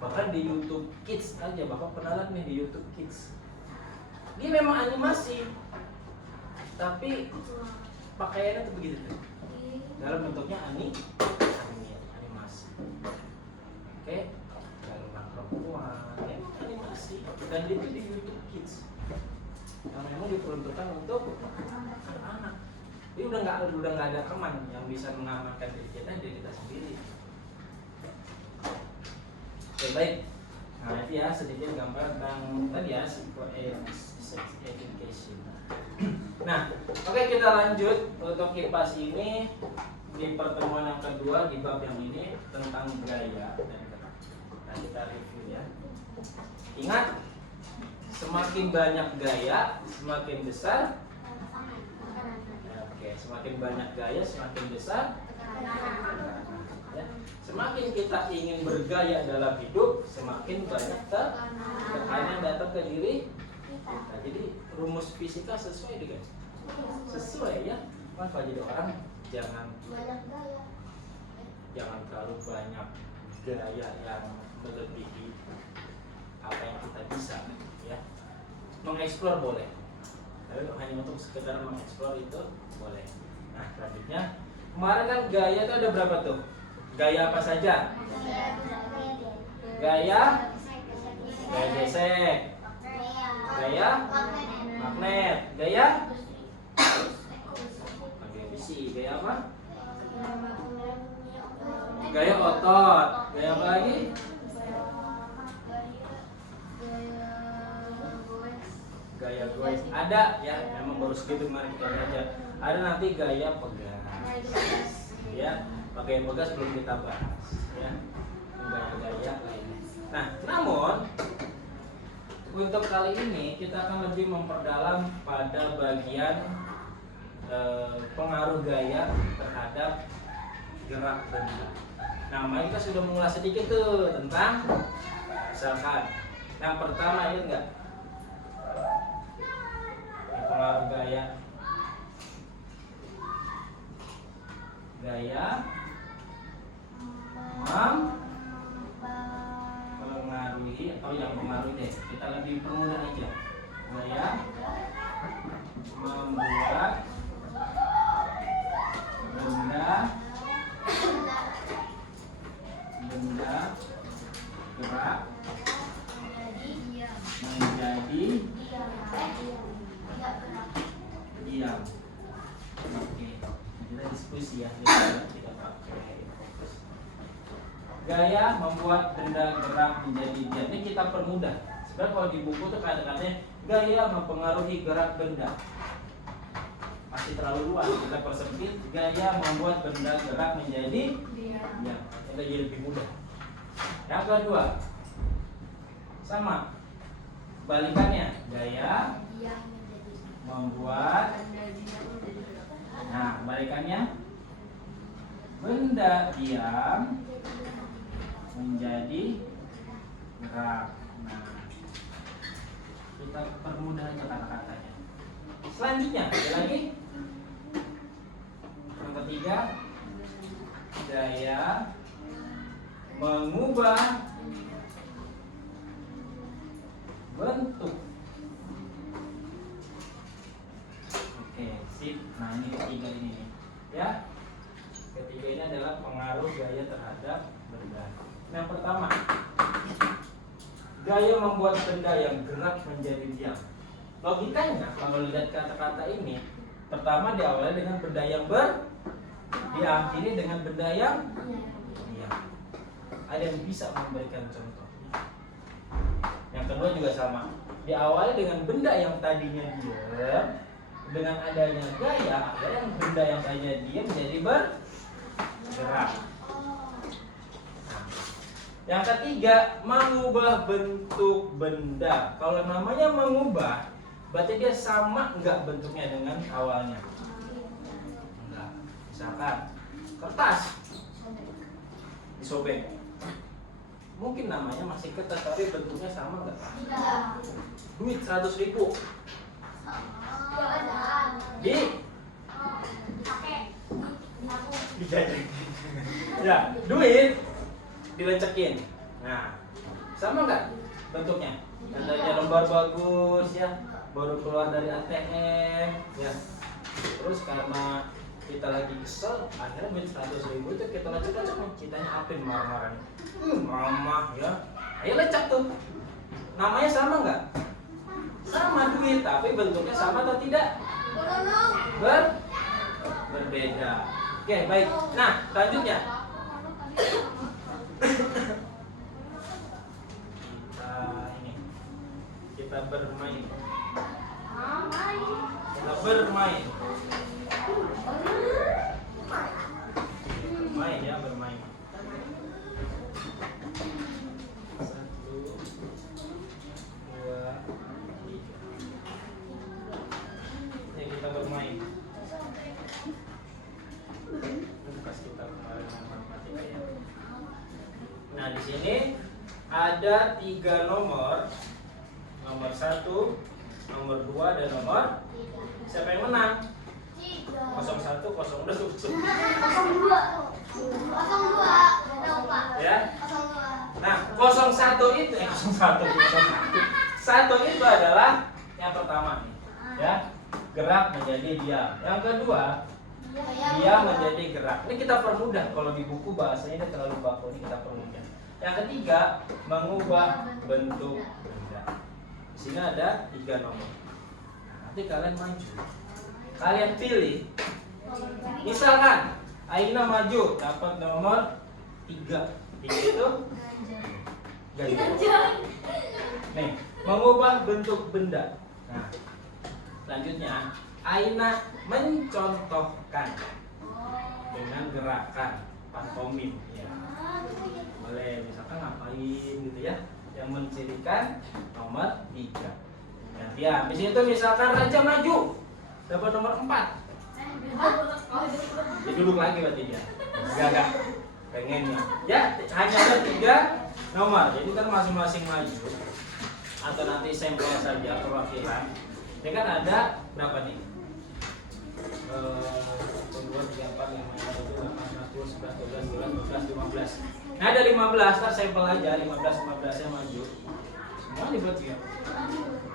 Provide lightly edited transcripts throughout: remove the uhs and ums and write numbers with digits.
Bahkan di YouTube Kids aja, Bapak pernah lihat nih di YouTube Kids. Dia memang animasi, tapi pakaiannya tuh begitu tuh. Dalam bentuknya animasi. Oke, dalam perempuan, memang animasi. Dan itu di YouTube Kids. Yang memang diperuntukkan untuk anak-anak. Ini udah nggak ada teman yang bisa mengamankan diri kita sendiri. Oke, baik. Nah itu ya sedikit gambar tentang tadi ya sex education. Nah, oke kita lanjut untuk kipas ini di pertemuan yang kedua di bab yang ini tentang gaya dan gerak. Nah kita review ya. Ingat, semakin banyak gaya semakin besar. Oke, semakin banyak gaya semakin besar. Ya. Semakin kita ingin bergaya dalam hidup, semakin banyak tekanan datang ke diri kita. Jadi rumus fisika sesuai dengan sesuai ya. Maka jadi orang jangan terlalu banyak gaya yang melebihi apa yang kita bisa ya. Mengeksplor boleh, tapi hanya untuk sekedar mengeksplor itu boleh. Nah selanjutnya kemarin kan gaya itu ada berapa tuh? Gaya apa saja? Gaya gesek, gaya magnet, gaya besi, gaya apa? Gaya otot, gaya apa lagi? Gaya goes. Ada ya, memang baru segitu kemarin kita belajar. Ada nanti gaya pegas, ya. Pakai pegas belum kita bahas ya, gaya-gaya lainnya. Nah, namun untuk kali ini kita akan lebih memperdalam pada bagian pengaruh gaya terhadap gerak benda. Nah, mari kita sudah mengulas sedikit tuh tentang misalkan yang pertama ingat nggak? Pengaruh gaya mempengaruhi atau yang mempengaruhi deh, kita lebih permudah aja. Gaya membuat benda gerak menjadi diam. Oke, kita diskusi ya, kita pakai fokus. Gaya membuat benda gerak menjadi diam. Ini kita permudah. Sebenarnya kalau di buku tuh kata-katanya gaya mempengaruhi gerak benda. Masih terlalu luas, kita persempit. Gaya membuat benda gerak menjadi diam. Itu jadi lebih mudah. Yang kedua, sama balikannya, gaya membuat, nah balikannya benda diam menjadi gerak. Nah kita permudah aja kata-katanya. Selanjutnya ada lagi yang ketiga, gaya mengubah bentuk. Oke, sip. Nah ini ketiga ini nih, ya. Ketiga ini adalah pengaruh gaya terhadap benda. Yang pertama, gaya membuat benda yang gerak menjadi diam. Logikanya kalau lihat kata-kata ini, pertama diawali dengan benda yang diakhiri dengan benda yang diam. Ada yang bisa memberikan contoh? Yang kedua juga sama, diawali dengan benda yang tadinya diam, dengan adanya gaya akhirnya benda yang tadinya diam jadi bergerak. Yang ketiga, mengubah bentuk benda. Kalau namanya mengubah, berarti dia sama nggak bentuknya dengan awalnya? Enggak. Misalkan kertas disobek, mungkin namanya masih kertas tapi bentuknya sama nggak? Duit 100.000 dijajah. Ya, duit dilecekin, Nah, sama nggak bentuknya? Yang tadinya lembar bagus ya, baru keluar dari ATM ya. Terus karena kita lagi kesel, akhirnya duit 100.000 itu kita lecek-lecek nih, kitanya apin marah-marah nih. Mama ya, ayo lecek tuh. Namanya sama nggak? Sama duit, tapi bentuknya sama atau tidak? Berbeda. Oke, baik. Nah, selanjutnya kita bermain. Kita bermain. Bermain ya, bermain. 1, 2, 3. Ini kita bermain. Pas kita kemarin matematika ya. Nah, di sini ada 3 nomor. Nomor 1, nomor 2, dan nomor. Siapa yang menang? 01, 02, 02. ya. Nah, 01 itu 1 itu adalah yang pertama nih, ya. Gerak menjadi diam. Yang kedua, dia menjadi gerak. Ini kita permudah, kalau di buku bahasanya ini terlalu baku, ini kita permudah. Yang ketiga, mengubah bentuk benda. Di sini ada 3 nomor. Nanti kalian maju. Kalian pilih. Misalkan Aina maju dapat nomor 3. 3 itu gajah. Nih, mengubah bentuk benda. Nah, selanjutnya Aina mencontohkan dengan gerakan pantomim ya. Boleh misalkan ngapain gitu ya, yang mencirikan nomor 3. Nanti ya, habis itu misalkan Raja maju dapat nomor 4. Dia duduk lagi berarti dia. Enggak pengennya. Ya, hanya ada 3 nomor. Jadi kan masing-masing maju. Atau nanti sampel saja perwakilan. Ini kan ada berapa nih? 1, 2, 3, 4, 5, 6, 7, 8, 9, 10, 11, 12, 13, 15. Nah, ada 15, ntar sampel aja 15-15 yang maju. Semuanya buat dia.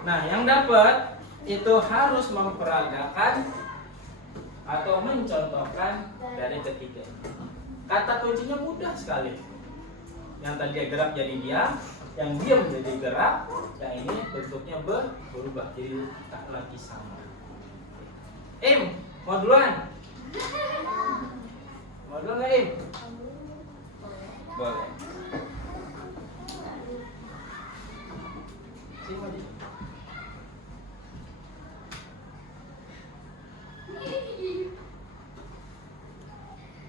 Nah, yang dapat itu harus memperagakan atau mencontohkan dari ketiga. Kata kuncinya mudah sekali. Yang tadi gerak jadi diam, yang diam menjadi gerak, yang ini bentuknya berubah jadi tak lagi sama. Mau duluan? Mau duluan nggak Im? Boleh. Sini maju.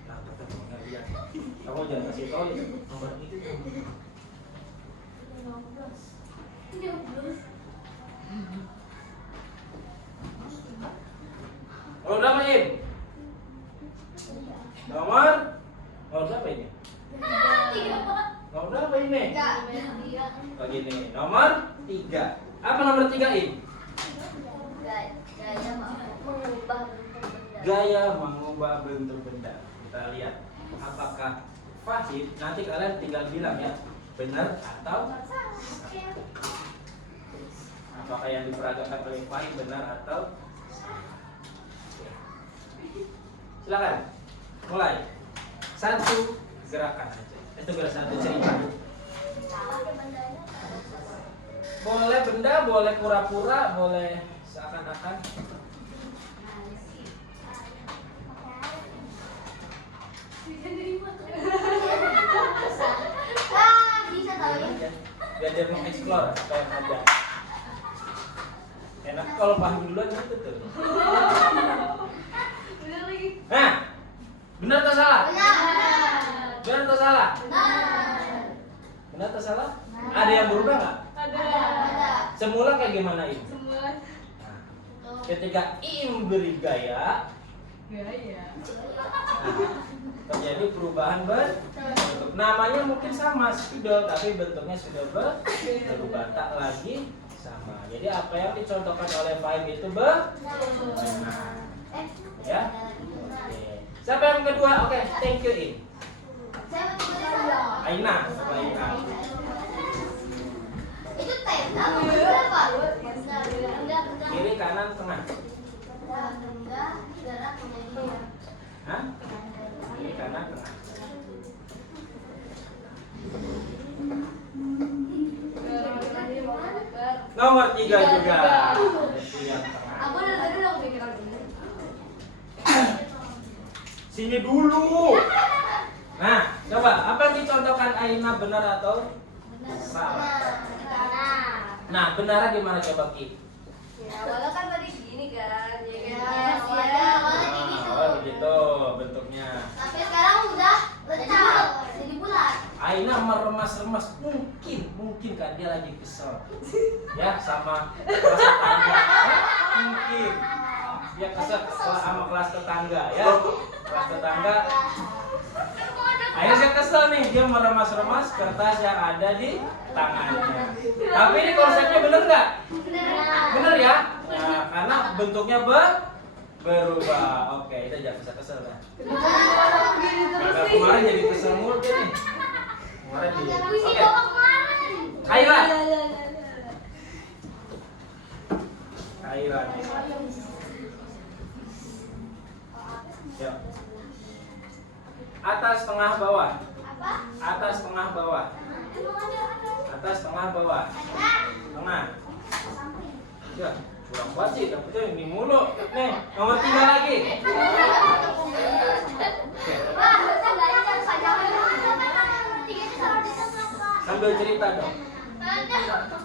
Nah, nggak lihat. Kamu jangan kasih tahu ya. Nomor itu. 15. Nomor berapa Im? Nomor berapa ini? Nomor berapa ini? Begini, nomor 3. Apa nomor 3 Im? Gaya mengubah bentuk benda. Kita lihat apakah Fahim. Nanti kalian tinggal bilang ya, benar atau salah. Apakah yang diperagakan oleh Fahim benar atau salah. Silakan mulai. 1 gerakan aja. Itu gerakan 1 cerita. Boleh benda, boleh pura-pura, boleh seakan-akan. Bisa tahu ya. Biar dia mengeksplor apa yang ada. Enak kalau paham duluan gitu tuh. Nah, benar atau salah? Benar atau salah? Benar atau salah? Ada yang berubah nggak? Ada. Semula kayak gimana Im? Semula Nah, ketika Im beri gaya, gaya. terjadi perubahan bentuk. Namanya mungkin sama sudah, tapi bentuknya sudah berubah, tak lagi sama. Jadi apa yang dicontohkan oleh Fahim itu benar. Ya. Oke. Siapa yang kedua? Oke, thank you Im. Saya mau Aina, coba Aina. Itu tenda apa? Benda. Kiri, kanan, tengah. Benda gerak menjadi diam. Hah? Kiri, kanan, tengah. Nomor 3 juga. Itu yang tengah. Aku dari tadi udah kepikiran ini. Sini dulu. Nah, coba apa yang dicontohkan Aina, benar atau salah? Nah, benarnya gimana coba Ki? Ya, awalnya kan tadi gini kan, ya kan? Awalnya kayak gitu. Oh, begitu bentuknya. Tapi sekarang udah lecat jadi bulat. Aina meremas-remas, mungkin kan dia lagi kesel ya sama kelas tetangga. Mungkin dia kesel sama kelas tetangga ya. Kelas tetangga. Akhirnya dia kesel nih, dia meremas-remas kertas yang ada di tangannya. Tapi ini konsepnya bener nggak? Bener ya? Nah, karena bentuknya berubah. Oke, kita jangan kesel kan. Karena kemarin jadi kesel mulu nih. Kemarin jadi. Oke. Kaira. Kaira. Ya. Atas, tengah, bawah. Apa? Atas, tengah, bawah. Emang ada apa? Atas, tengah, bawah. Tengah. Ya, kurang banget sih, dapetnya ini mulu. Nih, nomor 3 lagi. Wah, tandanya kan saja. Tiga itu salah di tengah, Pak. Sambil cerita dong. Ada suatu.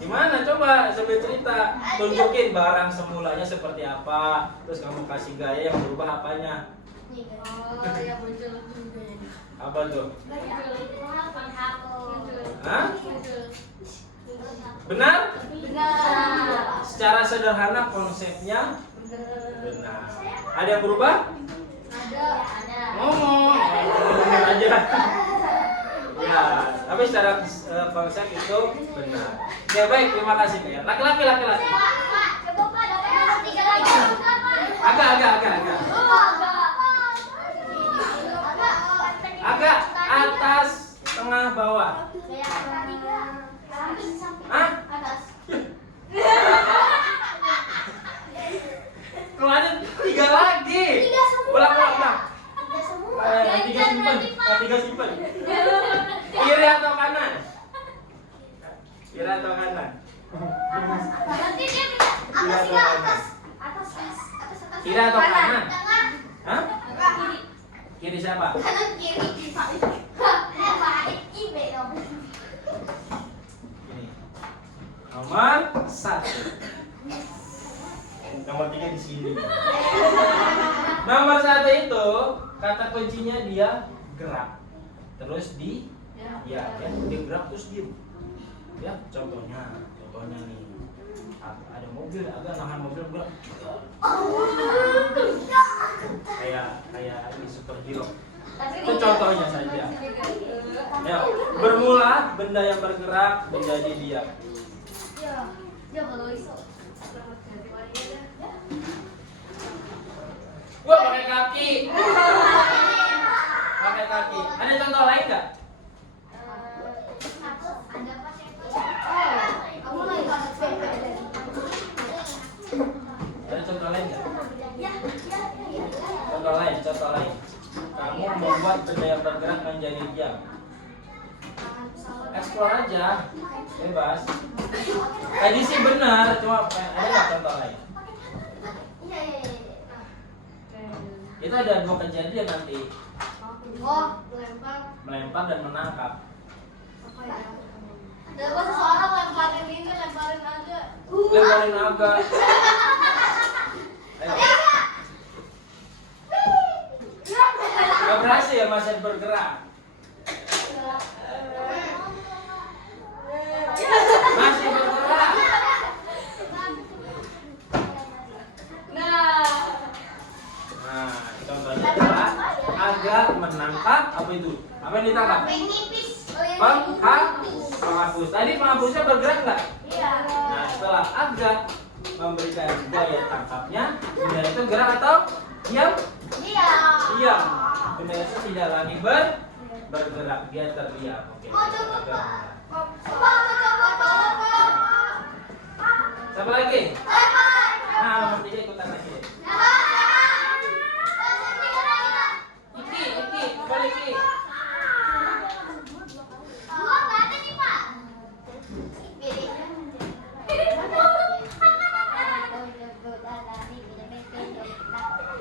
Gimana coba sambil cerita, tunjukin barang semulanya seperti apa, terus kamu kasih gaya yang berubah apanya. Oh, yang muncul juga ini. Apa tuh? Muncul. Hah? Benar? Benar. Secara sederhana konsepnya benar. Ada yang berubah? Ada. Ngomong aja. Ya, tapi secara konsep itu benar. Ya baik, terima kasih Kak. Laki-laki. Agak atas, tengah, bawah. Hah? Keluarin 3 lagi. Ulang. Tiga simpan. Kiri atau kanan? Kiri atau kanan? Nanti dia atas ya, atas. Kiri atau kanan? Tengah. Hah? Kiri. Kiri siapa? Kanan kiri. Ibe dong. Ini. Nomor 1. Nomor 3 di sini. Nomor 1 itu kata kuncinya dia gerak. Terus dia gerak terus diem. Ya, contohnya nih. Ada mobil, agak nahan mobil gerak. Kayak ini superhero. Itu contohnya saja. Ya, bermula benda yang bergerak menjadi diam. Ya kalau iso. Gua pakai kaki. Pakai kaki. Ada contoh lain nggak? Ada pakai. Kamu lagi Ada contoh lain nggak? Ya. Contoh lain. Kamu membuat benda yang bergerak menjadi diam. Explore aja, bebas. Tadi sih benar, cuma ada nggak contoh lain? Iya. Itu ada 2 kejadian nanti, Oh, melempar dan menangkap. apa ya? Ada seseorang lemparin aja. Lemparin agak. Ayo. Gak berhasil, masih bergerak. Masih bergerak. Nah, contohnya adalah agak menangkap apa itu? Apa yang ditangkap? Penipis. Penghapus. Tadi penghapusnya bergerak nggak? Iya. Nah, setelah agak memberikan gaya tangkapnya, benda itu gerak atau diam? Iya. Diam. Benda itu tidak lagi bergerak, dia terdiam. Oke. Mau coba, Agak Pak? rendah. Coba. Siapa lagi? Nah, nomor 3 ikutan lagi. Iki, kembali Iki.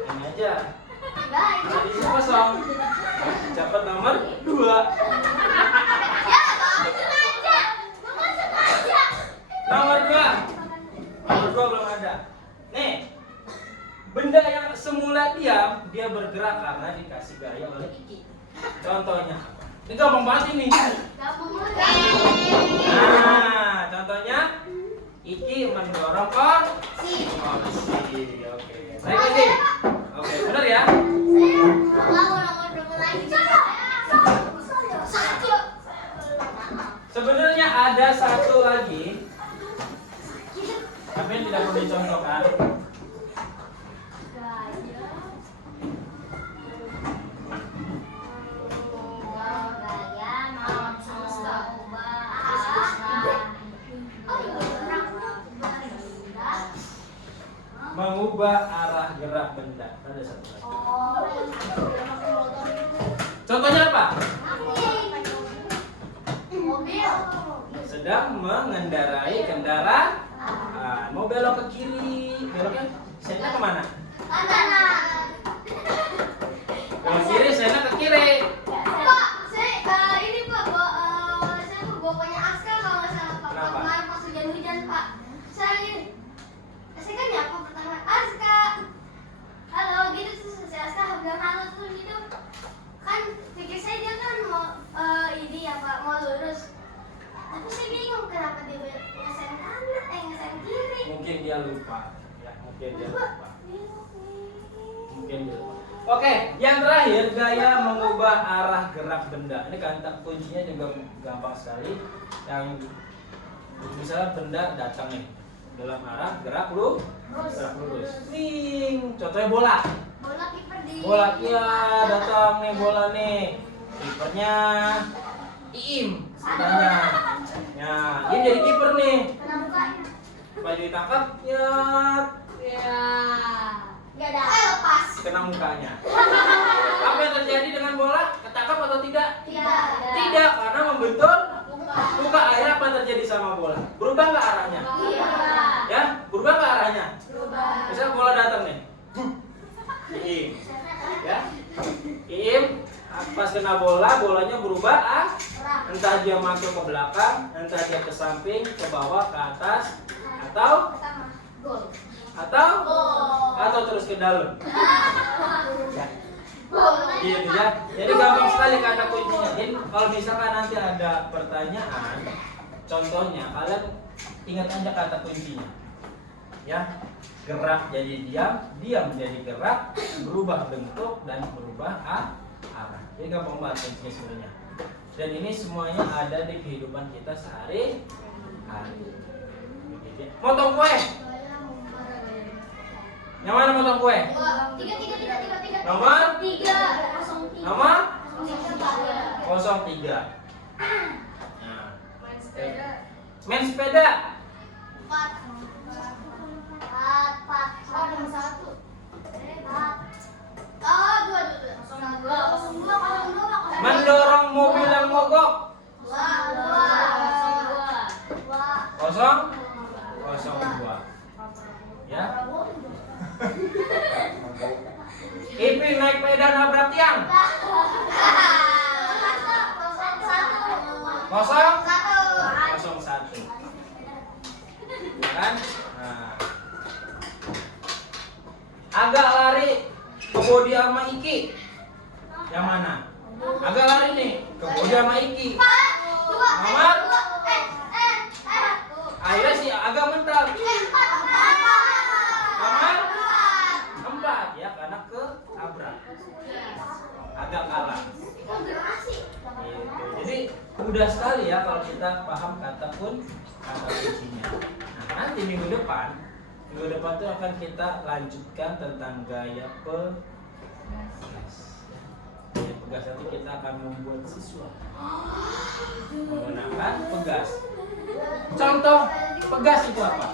Ini aja. Nah, di sini kosong. Dapat nomor 2. Nomor 2. Nomor 2 belum ada. Nih. Benda yang semula diam, dia bergerak karena dikasih gaya oleh Iki. Contohnya. Ini gampang banget ini. Nah, contohnya Iki mendorong kursi. Oke. Saya kasih. Oke, benar ya? Sebenarnya ada satu lagi, tapi yang tidak perlu dicontohkan. Mengubah arah gerak benda. Ada satu lagi. Contohnya apa? Sedang mengendarai kendaraan. Mau belok ke kiri, beloknya sennya kemana? Belok kiri, sennya ke kiri. Kenapa? Pas hujan-hujan, Pak. Saya kan nyapa pertama, Aska. Halo, gitu terus saya Aska bilang halo terus gitu. Kan pikir saya dia kan mau ini ya Pak, mau lurus. Tapi saya bingung kenapa dia ngesen kanan, ngesen kiri. Mungkin dia lupa. Ya, mungkin dia lupa. Oke, yang terakhir gaya mengubah arah gerak benda. Ini kata kuncinya juga gampang sekali. Yang misalnya benda datang nih dalam arah gerak lurus. Ning, contohnya bola. Bola kiper di. Bola ya datang nih bola nih. Kipernya Iim sebenarnya. Ya, Iim jadi kiper nih. Kena mukanya. Baju ditangkap ya Gak ada. Lepas. kena mukanya. Apa yang terjadi dengan bola? Ketangkap atau tidak? Tidak. Tidak, karena membentur muka. Akhirnya apa yang terjadi sama bola? Berubah nggak arahnya? Iya. Ya, berubah nggak arahnya? Berubah. Misalnya bola datang nih, Iim, ya, Iim, pas kena bola, bolanya berubah entah dia masuk ke belakang, entah dia ke samping, ke bawah, ke atas, atau Gol. atau terus ke dalam. Ya. Gol. Gitu ya. Jadi gampang sekali kata kuncinya. Jadi kalau misalkan nanti ada pertanyaan, contohnya kalian ingat aja kata kuncinya. Ya. Gerak jadi diam, diam jadi gerak, berubah bentuk dan berubah arah. Jadi gampang banget kuncinya sebenarnya. Dan ini semuanya ada di kehidupan kita sehari-hari. Begitu ya. Motong kue. Yang mana motong kue? Tiga. Nomor? 3. Nomor? 03. 03. Nah, Main sepeda. main sepeda. 4. Mendorong mobil yang mogok. 02. Ya. Ipin naik sepeda nabrak tiang. 01. Ya kan? Nah. Agak lari ke bodi sama Iki. Yang mana? Agak lari nih ke bodi sama Iki. Nomor? Akhirnya sih agak mental. Nomor 4 ya karena ke tabrak. Agak kalah. Gitu. Jadi mudah sekali ya kalau kita paham kata kuncinya. Nah, nanti minggu depan tuh akan kita lanjutkan tentang gaya Gaya pegas nanti kita akan membuat siswa menggunakan pegas. Contoh pegas itu apa?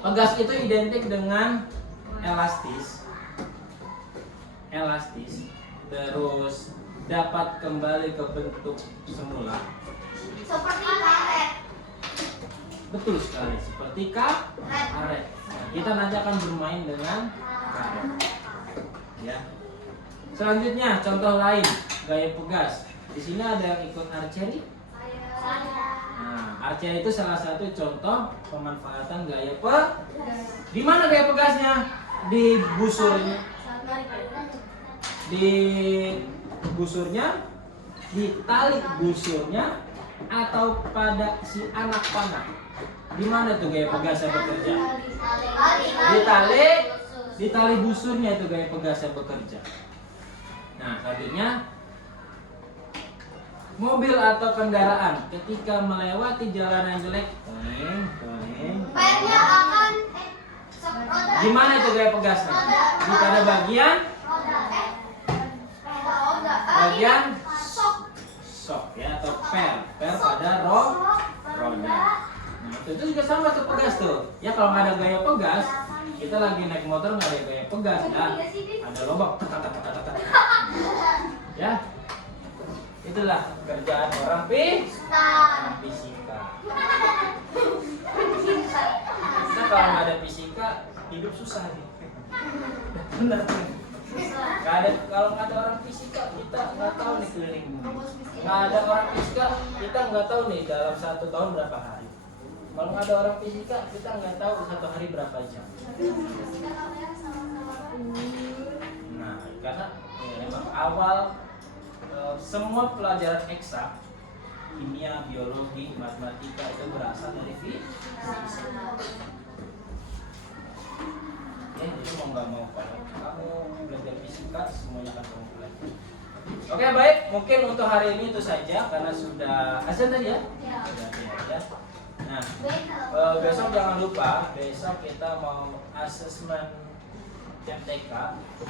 Pegas itu identik dengan elastis, terus dapat kembali ke bentuk semula. Seperti karet. Betul sekali, seperti karet. Nah, kita nanti akan bermain dengan karet. Ya. Selanjutnya contoh lain gaya pegas. Di sini ada yang ikut archery. Nah, archery itu salah satu contoh pemanfaatan gaya Di mana gaya pegasnya? Di busurnya, di tali busurnya, atau pada si anak panah. Di mana tuh gaya pegasnya bekerja? Di tali busurnya itu gaya pegasnya bekerja. Nah, selanjutnya mobil atau kendaraan ketika melewati jalan yang jelek, Pernya akan gimana itu gaya pegasnya? Di pada bagian shock ya, atau per pada roda. Nah, itu juga sama tuh pegas tuh. Ya kalau nggak ada gaya pegas, kita lagi naik motor nggak ada gaya pegas ya, ada lubang. Ya, itulah kerjaan orang fisika. Nah, kalau nggak ada fisika, hidup susah nih. Benar. Kalau nggak ada orang fisika, kita nggak tahu nih keliling bumi. Nggak ada orang fisika, kita nggak tahu nih dalam 1 tahun berapa hari. Kalau nggak ada orang fisika, kita nggak tahu 1 hari berapa jam. Nah, karena ya, memang awal semua pelajaran eksak, kimia, biologi, matematika itu berasal dari fisika. Ya, jadi mau nggak mau kalau kamu belajar fisika, semuanya akan kamu pelajari. Oke, baik, mungkin untuk hari ini itu saja karena sudah azan tadi ya. Ya. Nah, besok jangan lupa, besok kita mau asesmen MTK.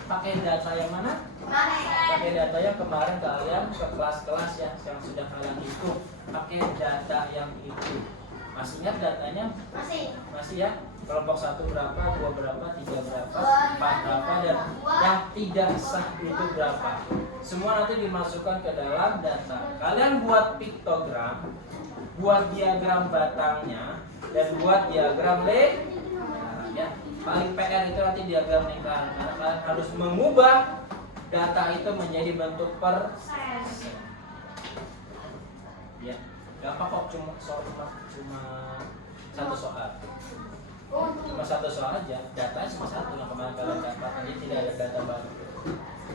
Pakai data yang mana? Pakai data yang kemarin kalian ke kelas-kelas ya, yang sudah kalian hitung. Pakai data yang itu. Masih ingat datanya? Masih ya? Kelompok 1 berapa, 2 berapa, 3 berapa, 4 berapa, dan yang tidak sah itu berapa. Semua nanti dimasukkan ke dalam data. Kalian buat piktogram, buat diagram batangnya, dan buat diagram lingkaran ya. Paling PR itu nanti diagram lingkaran, karena kalian harus mengubah data itu menjadi bentuk persen. Ya, gampang kok, cuma 1 soal. Cuma 1 soal aja, datanya cuma 1 yang kemarin kalian dapat, jadi tidak ada data baru.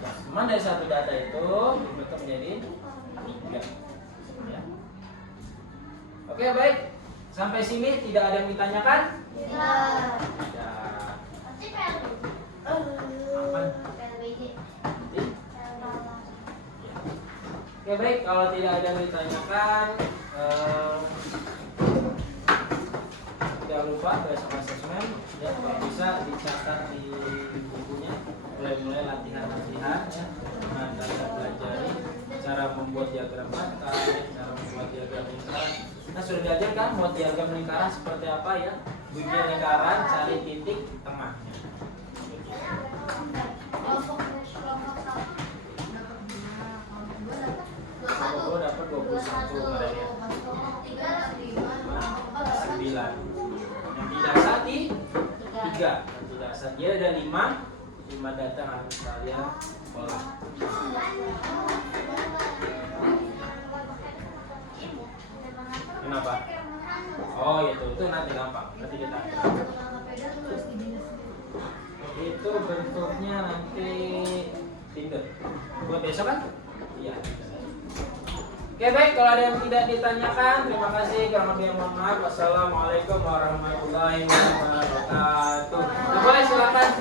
Nah, cuma dari 1 data itu dibentuk menjadi 3. Ya. Oke, baik. Sampai sini tidak ada yang ditanyakan? Tidak. Oke, baik. Kalau tidak ada yang ditanyakan, jangan lupa besok asesmen ya, kalau bisa dicatat di bukunya, mulai latihan-latihan ya, dengan kita pelajari cara membuat diagram batang, cara membuat diagram lingkaran. Nah, sudah diajar kan buat diagram lingkaran seperti apa ya, bikin lingkaran, cari titik tengahnya. Gue dapat 21 kemarin ya. 9. Yang tidak sah di 3. Yang tidak sah dia ada 5 data yang harus kalian olah. Kenapa? Oh itu nanti gampang. Nanti kita itu bentuknya nanti Tinder. Buat besok kan? Iya. Oke, baik, kalau ada yang tidak ditanyakan, terima kasih. Kurang lebih mohon maaf. Wassalamualaikum warahmatullahi wabarakatuh. Boleh silakan.